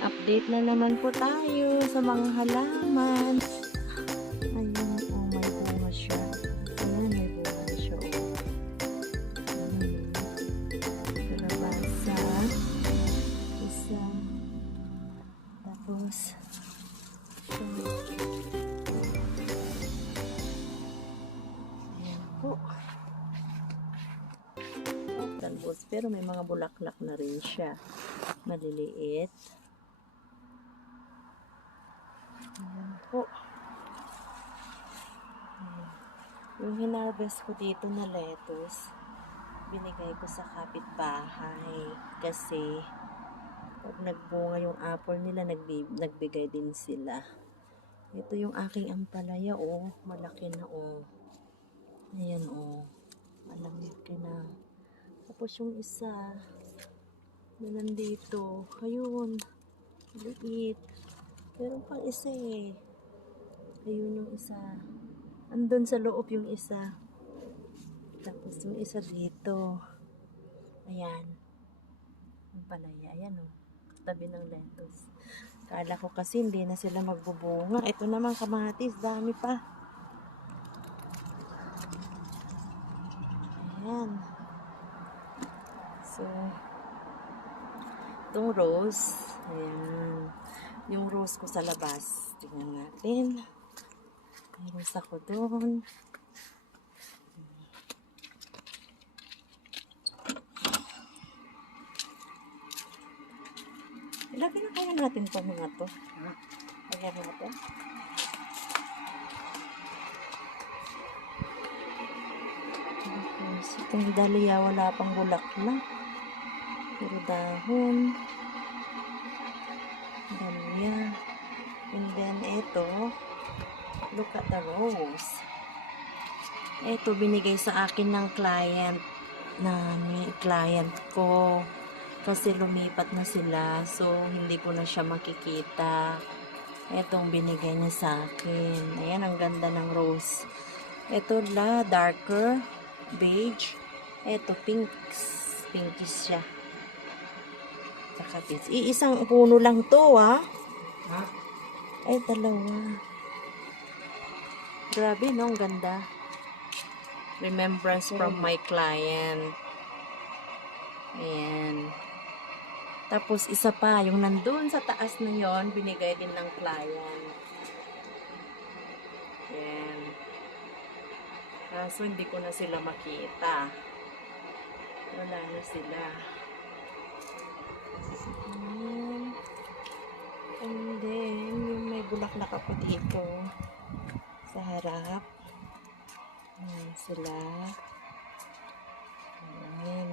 Update na naman po tayo sa mga halaman. Ayun, oh, may bunga siya. Ayan, may bunga siya. Kalabasa. Isa. Tapos, ayan po. Talbos, pero may mga bulaklak na rin siya. Maliliit. Ayan po. Ayan. Yung hinarvest ko dito na lettuce, binigay ko sa kapitbahay kasi pag nagbunga yung apple nila, nagbigay din sila. Ito yung aking ampalaya, oh. Malaki na, oh. Ayan, oh. Malaki na. Tapos yung isa, na nandito, ayun, liit. Pero pang isa eh. Ayun yung isa. Andun sa loob yung isa. Tapos yung isa dito. Ayan. Yung palaya. Ayan o. Tabi ng lettuce. Kala ko kasi hindi na sila magbubunga. Ito naman kamatis. Dami pa. Ayan. So, itong rose. Ayan. Yung rose ko sa labas. Tingnan natin. May rose ako doon. Ilagay na kaya natin pa mga to. Lagyan natin. Tapos, itong dahlia wala pang bulaklak. Puro dahon. Dahlia. And then, ito. Look at the rose. Ito, binigay sa akin ng client ko. Kasi lumipat na sila. So, hindi ko na siya makikita. Etong binigay niya sa akin. Ayan, ang ganda ng rose. Ito la, darker, beige. Ito, pinkish siya. Tsaka peach. Iisang puno lang to, ah. Ha? Ay, dalawa. Grabe, no? Ang ganda. Remembrance from my client. Ayan. Tapos, isa pa, yung nandun sa taas na yon binigay din ng client. Ayan. Kaso, hindi ko na sila makita. Wala na sila. Ayan. And then, yung may bulaklak ako dito sa harap. Ayan sila. Ayan.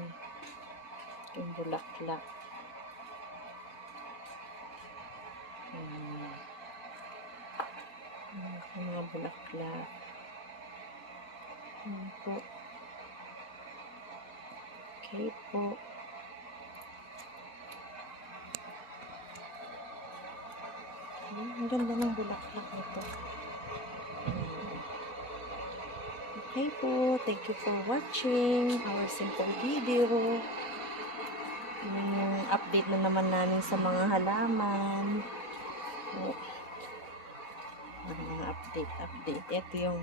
Yung bulaklak. Ayan. Yung mga bulaklak. Ayan po. Okay po. Ayan, ang ganda ng bulaklak nito. Okay po. Thank you for watching our simple video. Yung update na naman namin sa mga halaman. Mga update. Ito yung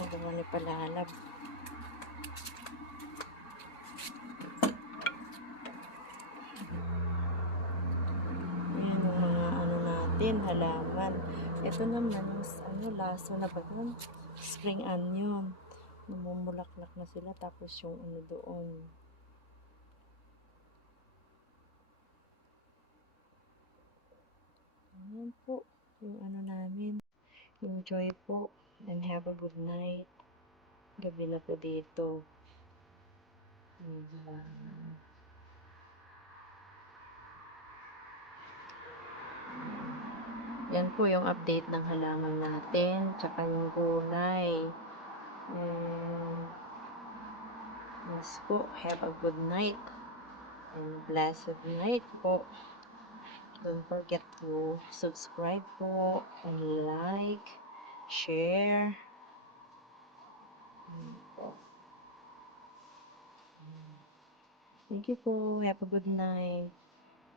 nagawa ni Palalab. Ayan yung mga ano natin, halaman. Ito naman, laso na ba doon? Spring onion. Namumulaklak na sila, tapos yung ano doon. Ayan po, yung ano namin. Enjoy po, and have a good night. Gabi na po dito. Yan po yung update ng halaman natin, tsaka yung gulay. And, yes po, have a good night. And blessed night po. Don't forget to subscribe po, and like, share. Thank you po. Have a good night.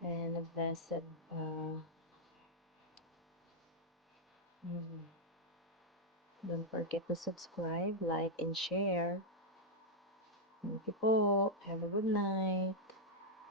and a blessed mm, don't forget to subscribe, like, and share. Thank you po. Have a good night.